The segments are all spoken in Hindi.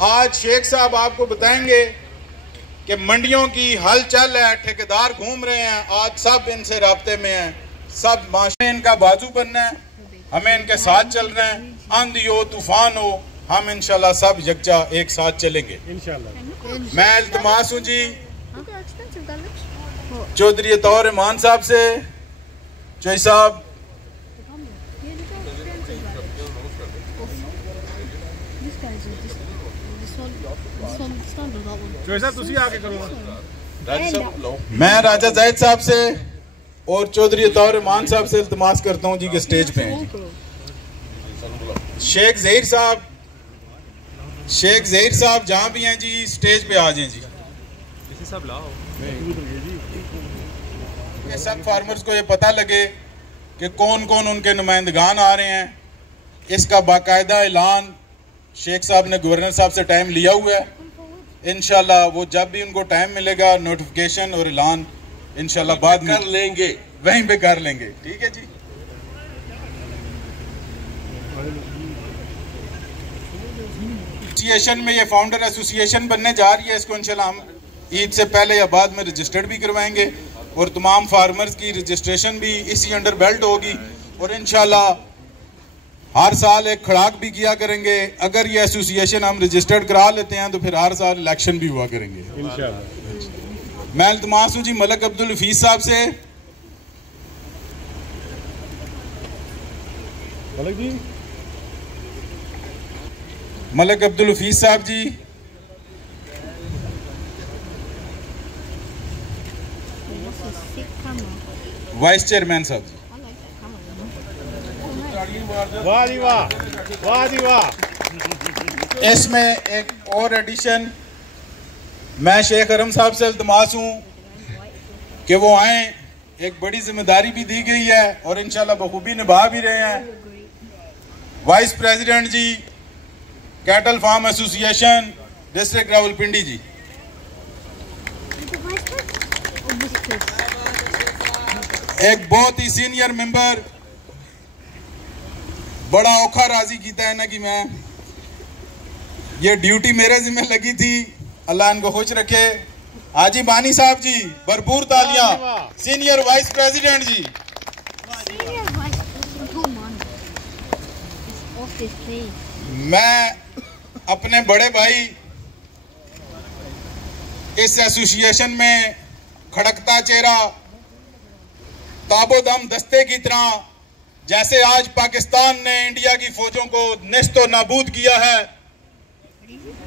आज शेख साहब आपको बताएंगे कि मंडियों की हलचल है, ठेकेदार घूम रहे हैं, आज सब इनसे राब्ते में हैं, सब माशरे इनका बाजू बनना है, हमें इनके साथ चल रहे हैं, आंधी हो तूफान हो, हम इंशाल्लाह सब यकजा एक साथ चलेंगे इंशाल्लाह। मैं इल्तिमास हूँ जी चौधरी अताउर रहमान साहब से, चौधरी साहब मैं राजा जाहिद साहब से और चौधरी अताउर रहमान साहब से इल्तिमास करता हूँ जी कि स्टेज पे हैं। शेख ज़हीर साहब जहाँ भी हैं जी स्टेज पे आ जाएं जी। ये सब फार्मर्स को ये पता लगे कि कौन कौन उनके नुमाइंदगान आ रहे हैं, इसका बाकायदा ऐलान शेख साहब ने गवर्नर साहब से टाइम लिया हुआ है। इंशाल्लाह वो जब भी उनको टाइम मिलेगा नोटिफिकेशन और ऐलान इंशाल्लाह बाद में कर लेंगे, वहीं पे कर लेंगे। ठीक है जी। एसोसिएशन में ये फाउंडर एसोसिएशन बनने जा रही है, इसको इंशाल्लाह हम ईद से पहले या बाद में रजिस्टर्ड भी करवाएंगे और तमाम फार्मर्स की रजिस्ट्रेशन भी इसी अंडर बेल्ट होगी और इंशाल्लाह हर साल एक खड़ाक भी किया करेंगे। अगर ये एसोसिएशन हम रजिस्टर्ड करा लेते हैं तो फिर हर साल इलेक्शन भी हुआ करेंगे इंशाल्लाह। मैं इल्तिमास हूँ जी मलिक अब्दुल हफीज साहब से। मलिक अब्दुल हफीज साहब जी। वाइस चेयरमैन साहब जी। वाह जी वाह, वाह जी वाह। इसमें एक और एडिशन, मैं शेख अरम साहब से इल्तिमास हूँ कि वो आए, एक बड़ी जिम्मेदारी भी दी गई है और इंशाल्लाह बखूबी निभा भी रहे हैं। Vice president ji cattle farm association district Rawalpindi ji. एक बहुत ही सीनियर मेंबर, बड़ा औखा राजी कीता है ना कि मैं ये ड्यूटी मेरे जिम्मे लगी थी, अल्लाह इनको खुश रखे। हाजी बानी साहब जी, भरपूर तालियां। सीनियर वाइस प्रेसिडेंट जी। मैं अपने बड़े भाई इस एसोसिएशन में खड़कता चेहरा, ताबोदम दस्ते की तरह, जैसे आज पाकिस्तान ने इंडिया की फौजों को नेस्तो नाबूद किया है,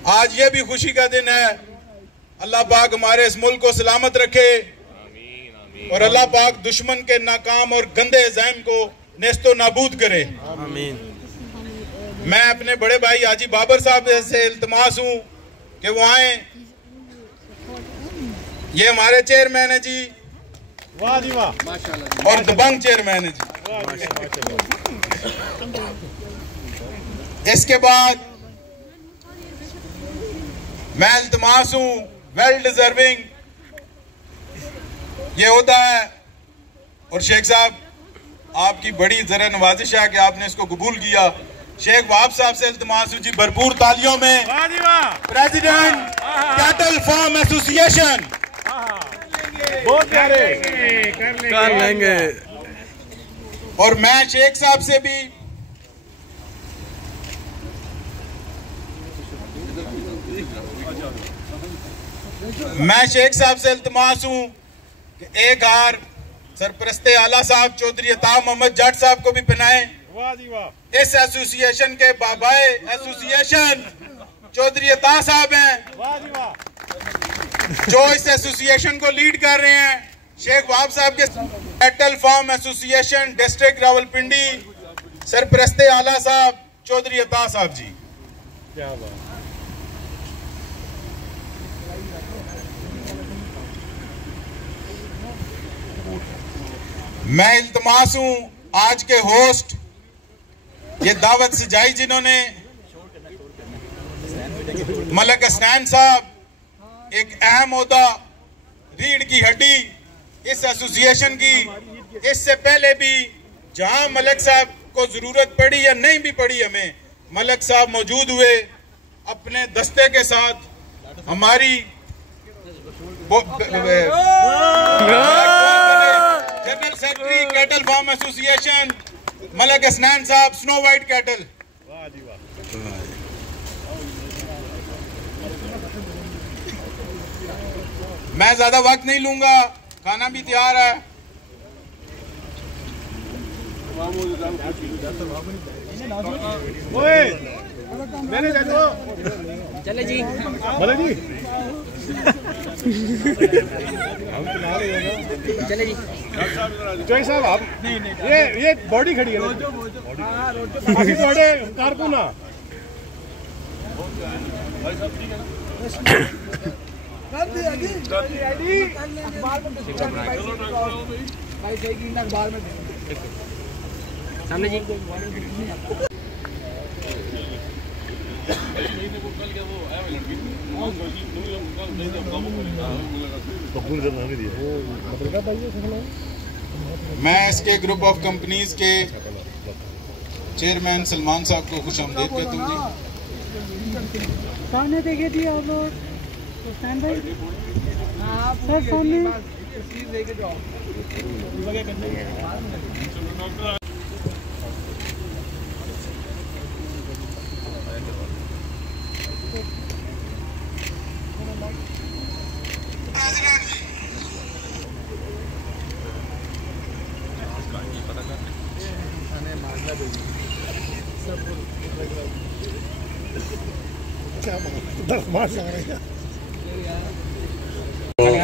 आज ये भी खुशी का दिन है। अल्लाह पाक हमारे इस मुल्क को सलामत रखे और अल्लाह पाक दुश्मन के नाकाम और गंदे ज़हम को नेस्तो नाबूद करे। मैं अपने बड़े भाई हाजी बाबर साहब से इल्तिमास हूँ कि वो आए। ये हमारे चेयरमैन है जी, वाह जी वाह, और दबंग चेयरमैन है जी। इसके बाद मैं इल्तिमास हूँ, वेल डिजर्विंग ये होता है और शेख साहब आपकी बड़ी जरा नवाजिश है कि आपने इसको कबूल किया। शेख वहाब साहब से इल्तिमास हूँ जी, भरपूर तालियों में प्रेसिडेंट कैटल फार्म एसोसिएशन। बहुत प्यारे, कर लेंगे। और मैं शेख साहब से भी इल्तिमास हूं कि एक हार सरपरस्ते आला साहब चौधरी अता मोहम्मद जट साहब को भी पहनाएं। वाह जी वाह। इस एसोसिएशन के बाबाए एसोसिएशन चौधरी अता साहब हैं, वाह जी वाह, जो इस एसोसिएशन को लीड कर रहे हैं। शेख वहाब साहब के cattle farm association district Rawalpindi सरपरस्ते आला साहब चौधरी अता साहब जी। क्या बात। मैं इल्तिमास हूं आज के होस्ट, ये दावत सजाई जिन्होंने, मलिक हसनैन साहब, एक अहम ओहदा, रीढ़ की हड्डी इस एसोसिएशन की। इससे पहले भी जहां मलिक साहब को जरूरत पड़ी या नहीं भी पड़ी, हमें मलिक साहब मौजूद हुए अपने दस्ते के साथ हमारी general secretary cattle farm association Malak Hasnain sahab, snow white cattle. वाह जी वाह। मैं ज्यादा वक्त नहीं लूंगा, खाना भी तैयार है। चले जी, बोले जी, चले जी। जोई साहब आप ये बॉडी खड़ी है बाकी बॉडी कारकुन ना सामने जी। मैं इसके ग्रुप ऑफ कंपनीज के चेयरमैन सलमान साहब को खुशामदीद कहता हूँ जी। सामने देखिए जी आप लोग, हुसैन भाई सर सामने।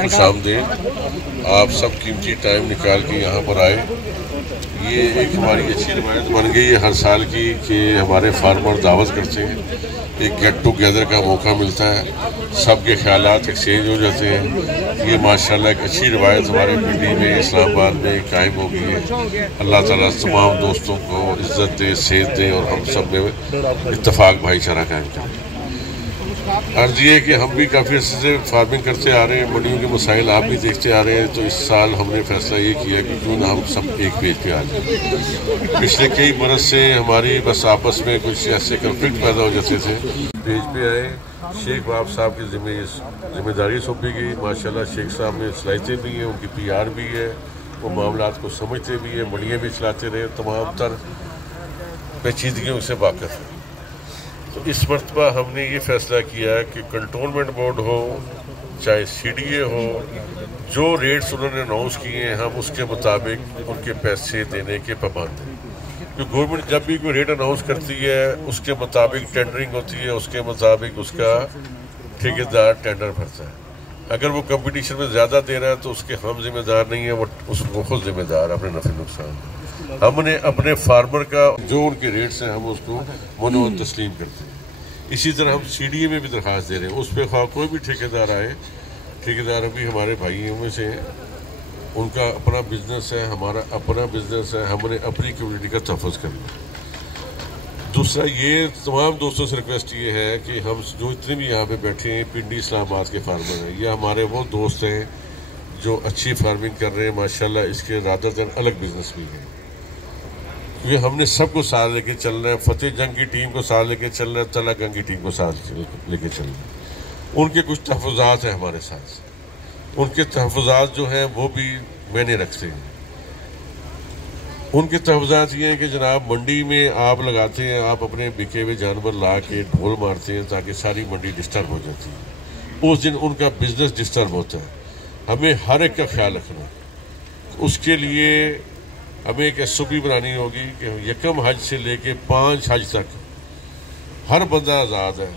खुशामदीद, आप सब कीमती टाइम निकाल के यहाँ पर आए। ये एक हमारी अच्छी रवायत बन गई है हर साल की कि हमारे फार्मर दावत करते हैं, एक गेट टुगेदर का मौका मिलता है, सबके ख्यालात एक्सचेंज हो जाते हैं। ये माशाल्लाह एक अच्छी रवायत हमारे पिंडी में, इस्लामाबाद में कायम हो गई है। अल्लाह ताला तमाम दोस्तों को इज़्ज़त दे, सेहत दे और हम सब में इत्तफाक भाईचारा कायम करें। अर्ज़ ये है कि हम भी काफ़ी अर्से से फार्मिंग करते आ रहे हैं, मंडियों के मसाइल आप भी देखते आ रहे हैं, तो इस साल हमने फैसला ये किया कि क्यों ना हम सब एक पेज पे आ जाए। पिछले कई बरस से हमारी बस आपस में कुछ ऐसे कन्फ्लिक्ट पैदा हो जाते थे। पेज पे आए, शेख बाब साहब की जिम्मेदारी सौंपी गई। माशाल्लाह शेख साहब ने सलाहियतें भी हैं, उनकी PR भी है, वो मामलात को समझते भी हैं, मंडियाँ भी चलाते रहे, तमाम तर पेचीदगियों से वाकिफ़ है। तो इस मरतबा हमने ये फैसला किया कि कंटोनमेंट बोर्ड हो चाहे CDA हो, जो रेट्स उन्होंने अनाउंस किए हैं हम उसके मुताबिक उनके पैसे देने के पाबंद हैं। क्योंकि गवर्नमेंट जब भी कोई रेट अनाउंस करती है उसके मुताबिक टेंडरिंग होती है, उसके मुताबिक उसका ठेकेदार टेंडर भरता है। अगर वो कंपटीशन में ज़्यादा दे रहा है तो उसके हम जिम्मेदार नहीं है, वो खुद जिम्मेदार अपने नफे नुकसान। हमने अपने फार्मर का जो उनके रेट्स हैं हम उसको मनोन तस्लीम करते हैं। इसी तरह हम CDA में भी दरख्वास्त दे रहे हैं, उस पर खा कोई भी ठेकेदार आए, ठेकेदार अभी हमारे भाइयों में से हैं, उनका अपना बिजनेस है, हमारा अपना बिजनेस है, हमने अपनी कम्युनिटी का तहफ़्फ़ुज़ करना है। दूसरा ये तमाम दोस्तों से रिक्वेस्ट ये है कि हम जो इतने भी यहाँ पे बैठे हैं पिंडी इस्लामाबाद के फार्मर हैं, ये हमारे वो दोस्त हैं जो अच्छी फार्मिंग कर रहे हैं माशाल्लाह, इसके रादर देन अलग बिजनेस भी है। क्योंकि हमने सबको साथ लेके चलना है, फतेह जंग की टीम को साथ लेके चलना है, तला गंग की टीम को साथ लेके चलना है। उनके कुछ तहफ़्फ़ुज़ात हैं हमारे साथ, उनके तहफ़्फ़ुज़ात जो हैं वो भी मैंने रखते हैं। उनके तहफ़्फ़ुज़ात ये हैं कि जनाब मंडी में आप लगाते हैं, आप अपने बिके हुए जानवर ला के ढोल मारते हैं ताकि सारी मंडी डिस्टर्ब हो जाती है, उस दिन उनका बिजनेस डिस्टर्ब होता है। हमें हर एक का ख्याल रखना है। उसके लिए हमें एक SOP बनानी होगी कि यकम हज से लेके 5 हज तक हर बंदा आज़ाद है।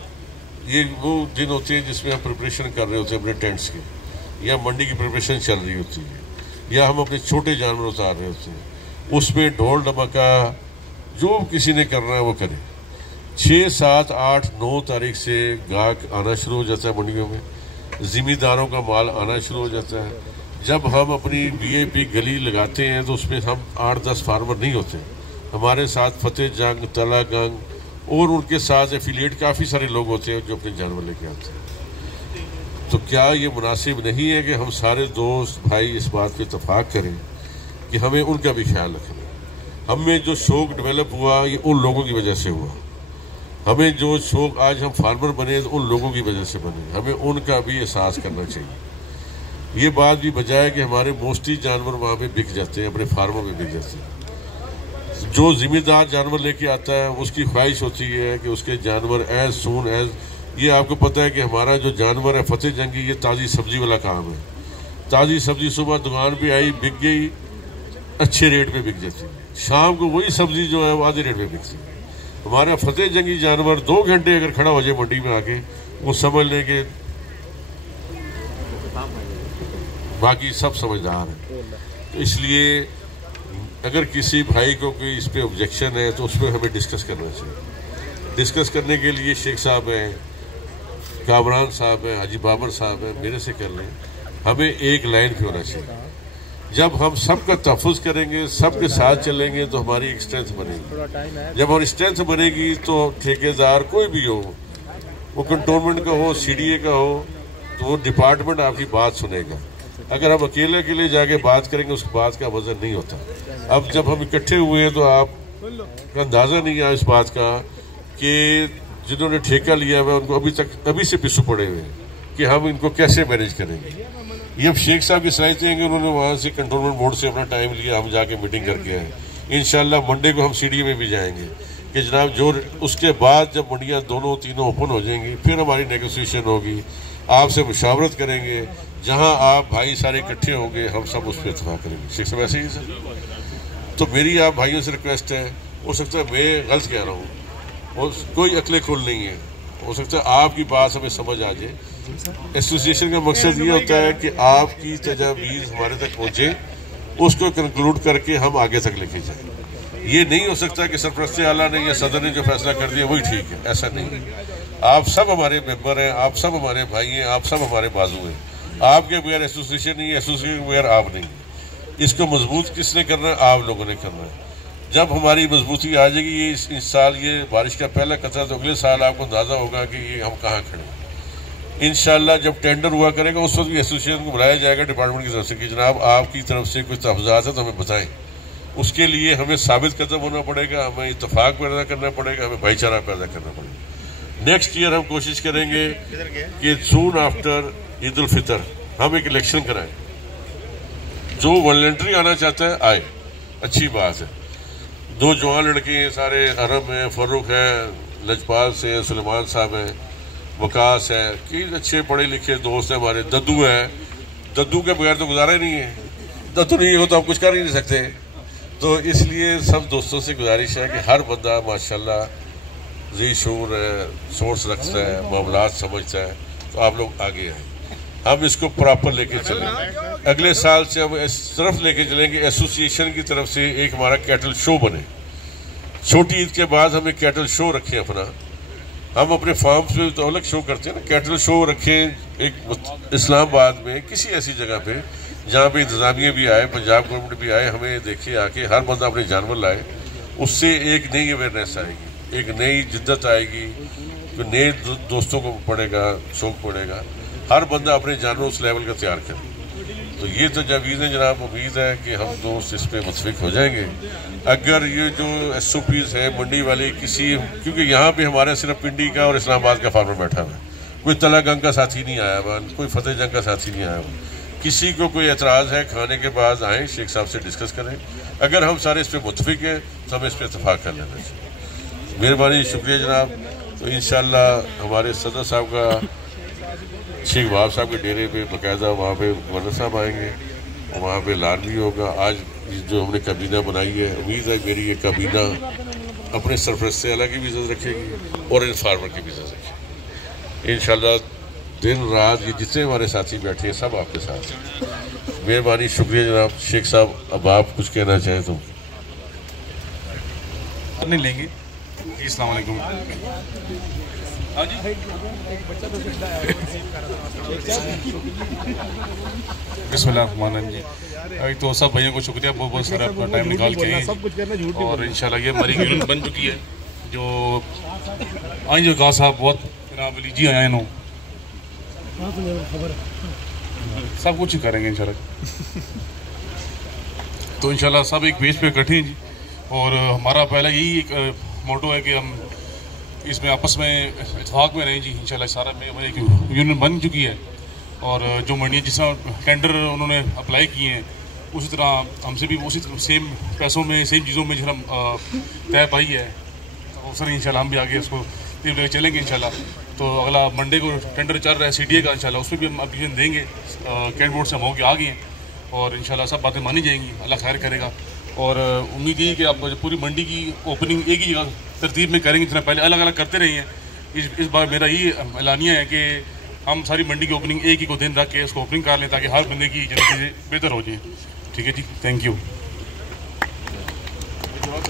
ये वो दिन होते हैं जिसमें हम प्रिपरेशन कर रहे होते हैं अपने टेंट्स की, या मंडी की प्रिपरेशन चल रही होती है, या हम अपने छोटे जानवर उतार रहे होते हैं। उसमें ढोल धमाका जो किसी ने करना है वो करे। 6, 7, 8, 9 तारीख से गाहक आना शुरू हो जाता है मंडियों में, ज़िम्मेदारों का माल आना शुरू हो जाता है। जब हम अपनी VIP गली लगाते हैं तो उसमें हम 8-10 फार्मर नहीं होते, हमारे साथ फतेह जंग, तला गंग और उनके साथ एफिलिएट काफ़ी सारे लोग होते हैं जो अपने जानवर लेके आते हैं। तो क्या ये मुनासिब नहीं है कि हम सारे दोस्त भाई इस बात पे इत्तफाक करें कि हमें उनका भी ख्याल रखना है। हमें जो शौक डेवलप हुआ ये उन लोगों की वजह से हुआ। हमें जो शौक आज हम फार्मर बने तो उन लोगों की वजह से बने, हमें उनका भी एहसास करना चाहिए। ये बात भी बजाय कि हमारे मोस्टली जानवर वहाँ पे बिक जाते हैं, अपने फार्मों में बिक जाते हैं। जो जिम्मेदार जानवर लेके आता है उसकी ख्वाहिश होती है कि उसके जानवर एज सून एज, ये आपको पता है कि हमारा जो जानवर है फतेह जंगी, ये ताज़ी सब्जी वाला काम है। ताज़ी सब्जी सुबह दुकान पे आई, बिक गई, अच्छे रेट पे बिक जाती है, शाम को वही सब्जी जो है वो आधे रेट पे बिकती है। हमारा फतेह जंगी जानवर 2 घंटे अगर खड़ा हो जाए मंडी में आके, वो समझ लें कि बाकी सब समझदार हैं। तो इसलिए अगर किसी भाई को कोई इस पे ऑब्जेक्शन है तो उसमें हमें डिस्कस करना चाहिए। डिस्कस करने के लिए शेख साहब हैं, कामरान साहब हैं, हाजी बाबर साहब हैं, मेरे से कर लें। हमें एक लाइन पे होना चाहिए। जब हम सबका तहफ़्फ़ुज़ करेंगे, सबके साथ चलेंगे तो हमारी एक स्ट्रेंथ बनेगी। जब हमारी स्ट्रेंथ बनेगी तो ठेकेदार कोई भी हो, वो कंटोनमेंट का हो, CDA का हो, तो वो डिपार्टमेंट आपकी बात सुनेगा। अगर हम अकेले जाके बात करेंगे उस बात का वजन नहीं होता। अब जब हम इकट्ठे हुए हैं तो आपका अंदाज़ा नहीं आया इस बात का कि जिन्होंने ठेका लिया हुआ उनको अभी से पिछू पड़े हुए हैं कि हम इनको कैसे मैनेज करेंगे। ये अब शेख साहब की सलाहियत हैं कि उन्होंने वहाँ से कंट्रोलमेंट बोर्ड से अपना टाइम लिया, हम जाके मीटिंग करके आए। इंशाल्लाह मंडे को हम CDA में भी जाएंगे कि जनाब जो उसके बाद जब मंडियाँ दोनों तीनों ओपन हो जाएंगी फिर हमारी नेगोशिएशन होगी, आपसे मुशावरत करेंगे, जहाँ आप भाई सारे इकट्ठे होंगे हम सब उस पर इत्तेफाक करेंगे। शेख साहब ऐसे ही सर। तो मेरी आप भाइयों से रिक्वेस्ट है, हो सकता है मैं गलत कह रहा हूँ और कोई अकले खुल नहीं है, हो सकता है आपकी बात हमें समझ आ जाए। एसोसिएशन का मकसद ये होता है कि आपकी तजावीज़ हमारे तक पहुँचे, उसको कंक्लूड करके हम आगे तक लेके जाएं। ये नहीं हो सकता कि सरपरस्त आला ने या सदर ने जो फैसला कर दिया वही ठीक है, ऐसा नहीं है। आप सब हमारे मेंबर हैं, आप सब हमारे भाई हैं, आप सब हमारे बाजू हैं। आपके बगैर एसोसिएशन नहीं है, एसोसिएशन के बगैर आप नहीं है। इसको मजबूत किसने करना है? आप लोगों ने करना है। जब हमारी मजबूती आ जाएगी, ये इस साल ये बारिश का पहला कतरा, तो अगले साल आपको अंदाजा होगा कि ये हम कहाँ खड़े हैं। इंशाल्लाह जब टेंडर हुआ करेगा उस वक्त भी एसोसिएशन को बुलाया जाएगा डिपार्टमेंट की तरफ से कि जनाब आपकी तरफ से कुछ तहफ़्फ़ुज़ात है तो हमें बताएं। उसके लिए हमें साबित कदम होना पड़ेगा, हमें इत्तेफाक पैदा करना पड़ेगा, हमें भाईचारा पैदा करना पड़ेगा। नेक्स्ट ईयर हम कोशिश करेंगे कि सून आफ्टर ईद उल फितर हम एक इलेक्शन कराएं। जो वॉलंटरी आना चाहता है आए, अच्छी बात है। 2 जवान लड़के हैं, सारे हरम है, फर्रुख है, लजपाल से सुलेमान साहब हैं, वकास है, कई अच्छे पढ़े लिखे दोस्त हैं हमारे। दद्दू है, दद्दू के बगैर तो गुजारा ही नहीं है, दद्दू नहीं हो तो हम कुछ कर ही नहीं सकते। तो इसलिए सब दोस्तों से गुजारिश है कि हर बंदा माशाल्लाह जी शूर है, सोर्स रखता है, मामलात समझता है, तो आप लोग आगे आए, हम इसको प्रॉपर लेके चलें। अगले साल से हम इस तरफ लेके चलेंगे, एसोसिएशन की तरफ से एक हमारा कैटल शो बने। छोटी ईद के बाद हम एक कैटल शो रखें अपना, हम अपने फार्म पे तो अलग शो करते हैं ना, कैटल शो रखें एक इस्लामाबाद में किसी ऐसी जगह पे जहाँ पे इंतजामिया भी आए, पंजाब गवर्नमेंट भी आए, हमें देखे आके हर बंदा अपने जानवर लाए। उससे एक नई अवेयरनेस आएगी, एक नई जिद्दत आएगी, तो नए दोस्तों को पड़ेगा, शौक पड़ेगा, हर बंदा अपने जानवर उस लेवल का तैयार करे। तो ये तजावीज़ हैं जनाब, उम्मीद है कि हम दोस्त इस पर मुतफिक हो जाएंगे। अगर ये जो SOPs है मंडी वाले किसी, क्योंकि यहाँ पे हमारे सिर्फ पिंडी का और इस्लामाबाद का फार्मर बैठा हुआ है, कोई तला गंग का साथी नहीं आया हुआ, कोई फतेह जंग का साथी नहीं आया हुआ। किसी को कोई एतराज़ है खाने के बाद आएँ, शेख साहब से डिस्कस करें। अगर हम सारे इस पर मुतफिक हैं तो हमें इस पर इत्तेफाक कर लेना चाहिए। मेहरबानी, शुक्रिया जनाब। तो इंशाअल्लाह हमारे सदर साहब का शेख बाब साहब के डेरे पे बाकायदा वहाँ पे गवर्नर साहब आएंगे और वहाँ पे ऐलान भी होगा। आज जो हमने काबीना बनाई है, उम्मीद है मेरी ये काबीना अपने सरपरस्त आला की भी इज्जत रखेगी और इन फार्मर की भी इज्जत रखेगी। इंशाल्लाह दिन रात ये जितने हमारे साथी बैठे हैं सब आपके साथ हैं। मेहरबानी, शुक्रिया जनाब। शेख साहब अब आप कुछ कहना चाहें तो नहीं लेंगे। अस्सलाम वालेकुम। बिस्मिल्लाहिर्रहमानिर्रहीम जी। एक तो सब भैया को शुक्रिया, बहुत बहुत सारा अपना टाइम निकाल के आए और इंशाल्लाह ये हमारी यूनिट बन चुकी है। जो आई जो कहा साहब बहुत जनाब जी आए नो सब कुछ ही करेंगे इंशाल्लाह। तो इंशाल्लाह सब एक पेज पे इकट्ठे हैं जी। और हमारा पहला यही एक मोटो है कि हम इसमें आपस में इत्तेफाक में रहें जी इंशाल्लाह। सारा में एक यूनियन बन चुकी है और जो मंडियाँ जिस तरह टेंडर उन्होंने अप्लाई किए हैं उसी तरह हमसे भी उसी सेम पैसों में सेम चीज़ों में जो तय पाई है तो सर इंशाल्लाह हम भी आगे उसको लेकर चलेंगे इंशाल्लाह। तो अगला मंडे को टेंडर चल रहा है CDA का, इंशाल्लाह उसमें भी हम एप्लीकेशन देंगे। कैंट बोर्ड से हम होकर आ गए हैं और इंशाल्लाह सब बातें मानी जाएंगी, अल्लाह खैर करेगा। और उम्मीद यही कि आप पूरी मंडी की ओपनिंग एक ही जगह तरतीब में करेंगे, जितना पहले अलग अलग करते रहे हैं। इस बार मेरा ये एलानिया है कि हम सारी मंडी की ओपनिंग एक ही को दिन रख के उसको ओपनिंग कर लें ताकि हर बंदे की ज़िंदगी बेहतर हो जाए। ठीक है जी, थैंक यू।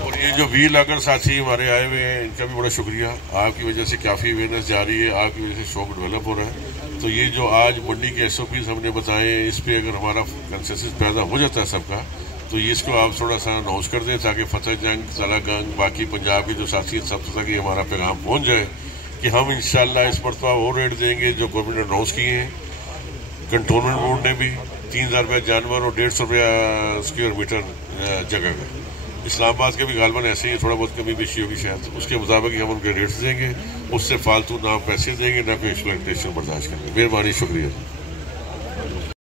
और ये जो वीर लागर साथी हमारे आए हुए हैं इनका भी बड़ा शुक्रिया। आपकी वजह से काफ़ी अवेयरनेस जारी है, आपकी वजह से शौक डेवलप हो रहा है। तो ये जो आज मंडी के SOPs हमने बताए, इस पर अगर हमारा कंसेंसस पैदा हो जाता है सबका, तो ये इसको आप थोड़ा सा अनाउंस कर दें ताकि फतेह जंग, ज़ला गंग, बाकी पंजाब के जो साथी हैं सब तक ये हमारा पैगाम पहुँच जाए कि हम इंशाल्लाह इस मरतबा वो रेट देंगे जो गवर्नमेंट ने अनाउंस किए हैं। कंटोनमेंट बोर्ड ने भी 3000 रुपया जानवर और 150 रुपया स्क्वायर मीटर जगह का। इस्लामाबाद के भी गालबन ऐसे ही थोड़ा बहुत कमी बेशी होगी शायद, उसके मुताबिक हम उनके रेट्स देंगे, उससे फालतू ना पैसे देंगे ना कोई एक्सप्लॉयटेशन बर्दाश्त करेंगे। मेहरबानी, शुक्रिया।